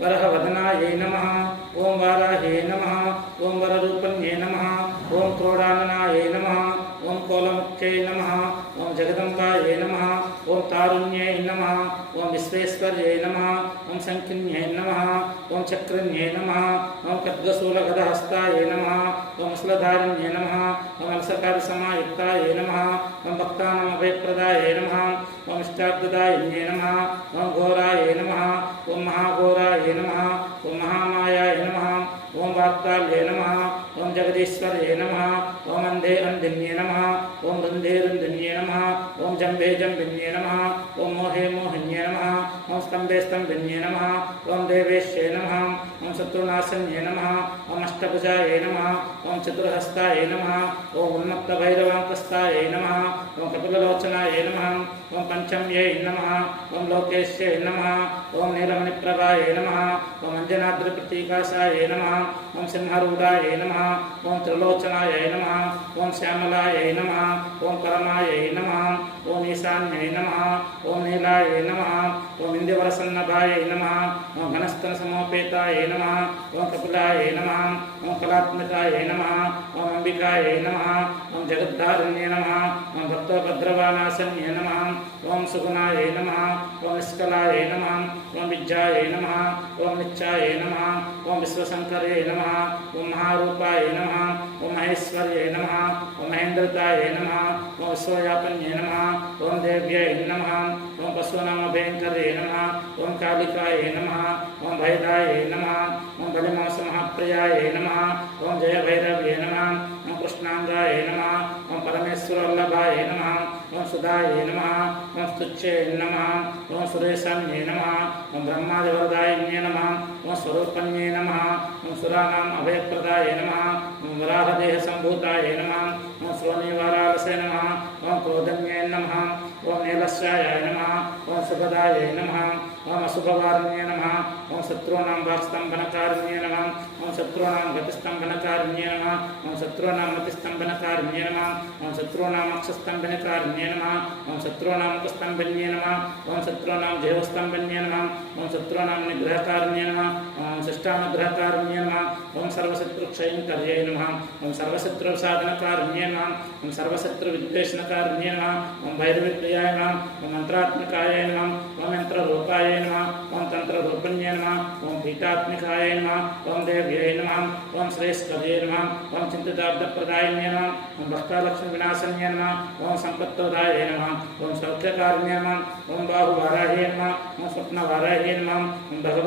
वरहवदनायै नमः। ओं वाराह्यै नमः। ओं वररूपण्यै नमः। ओं क्रोडाननायै नमः। ओं कोलमुख्यै नमः। ओं जगदम्बायै नमः। ओं तारुण्यै नमः। ओं विश्वेश्वर्यै नमः। ओं शङ्किन्यै नमः। ओं चक्रन्यै नमः। ओं खड्गशूलगदहस्तायै नमः। ओं मुसलधारिण्यै नमः। ओं अलसकारसमायुक्तायै नमः। ओं भक्तानामभयप्रदायै नमः। ओं इष्टार्थदायिन्यै नमः। ओं घोरायै नमः। ओं महाघोरायै नमः। ओं महामायायै नमः। ओं वाक्ताल्यै नमः। ओं जगदीश्वर्यै नमः। ओं अन्धे अन्धिन्यै नमः। ओं रुन्धे रुन्धिन्यै नमः। ओं जम्बे जम्बिन्यै नमः। ओं मोहे मोहिन्यै नमः। ओं स्तम्भे स्तम्भिन्यै नमः। ओं देवेश्यै नमः। ओं शत्रुनाशन्यै नमः। ओं अष्टभुजायै नमः। ओं चतुर्हस्तायै नमः। ओं उन्मत्तभैरवाङ्कस्तायै नमः। ओं कपिललोचनायै नमः। ओं पञ्चम्यै नमः। ओं लोकेश्यै नमः। ओं नीलमणिप्रभायै नमः। ओं अञ्जनाद्रिप्रतीकाशायै नमः। ओं सिंहरूढायै नमः। ओं त्रिलोचनायै नमः। ओं श्यामलायै नमः। ओं परमायै नमः। ओं ईशान्यै नमः। ओं नीलायै नमः। ओं इन्दिवरसन्नभायै नमः। ओं घनस्तनसमोपेतायै नमः। ओं कपिलायै नमः। ओं कलात्मकायै नमः। ओं अम्बिकायै नमः। ओं जगद्धारिण्यै नमः। ओं भक्तोपद्रवानाशन्यै नमः। ओं सुगुणायै नमः। ओं निष्कलायै नमः। ओं विज्जायै नमः। ओं नित्यायै नमः। ओं विश्वशङ्कर्यै नमः। ओं महारूपायै नमः। ओं महेश्वर्यै नमः। ओं महेन्द्रतायै नमः। ओं विश्वव्यापन्यै नमः। ओं देव्यै नमः। ओं पशूनामभयङ्कर्यै नमः। ओं कालिकायै नमः। ओं भयदायै नमः। ओं बलिमांसमहाप्रियायै नमः। ओं जयभैरव्यै नमः। ओं कृष्णाङ्गायै नमः। ओं परमेश्वरवल्लभायै नमः। ओं सुधायै नमः। ओं स्तुत्यै नमः। ओं सुरेशान्यै नमः। ओं ब्रह्मादिवरदायिन्यै नमः। ओं स्वरूपण्यै नमः। ओं सुराणाम् अभयप्रदायै नमः। ओं वराहदेहसम्भूतायै नमः। ओं श्रोणीवारालसे नमः। ओं क्रोधन्यै नमः। ओं नीलस्यायै नमः। ओं सुखदायै नमः। ओं अशुभवारिण्यै नमः। ओं शत्रूणां वाक्स्तम्भनकारिण्यै नमः। ओं शत्रूणां गतिस्तम्भनकारिण्यै नमः। ओं शत्रूणां मतिस्तम्भनकारिण्यै नमः। ओं शत्रूणां अक्षस्तम्भनकारिण्यै नमः। ओं शत्रूणां मुखस्तम्भन्यै नमः। ओं शत्रूणां जीवस्तम्भन्यै नमः। ओं शत्रूणां निग्रहकारिण्यै नमः। ओं शिष्टानुग्रहकारिण्यै नमः। ओं सर्वशत्रुक्षयङ्कर्यै नमः। ओं सर्वशत्रुसाधनकारिण्यै नमः। ओं सर्वशत्रुविद्वेषणकारिण्यै नमः। ओं भैरवीप्रियाय नमः। ओं मन्त्रात्मिकाय नमः। ओं यन्त्ररूपाय नमः। ओं तन्त्ररूपण्यै नमः। ओं पीठात्मिकाय नमः। ओं देव्यै नमः। ओं श्रेष्ठये नमः। ओं चिन्तितार्थप्रदायिन्यै नमः। ओं भक्तालक्ष्मीविनाशन्यै नमः। ओं सम्पत्प्रदाय नमः। ओं सौख्यकारिण्यै नमः। ओं बाहुवाराह्यै नमः। ओं स्वप्नवाराह्यै नमः। ओं भगवत्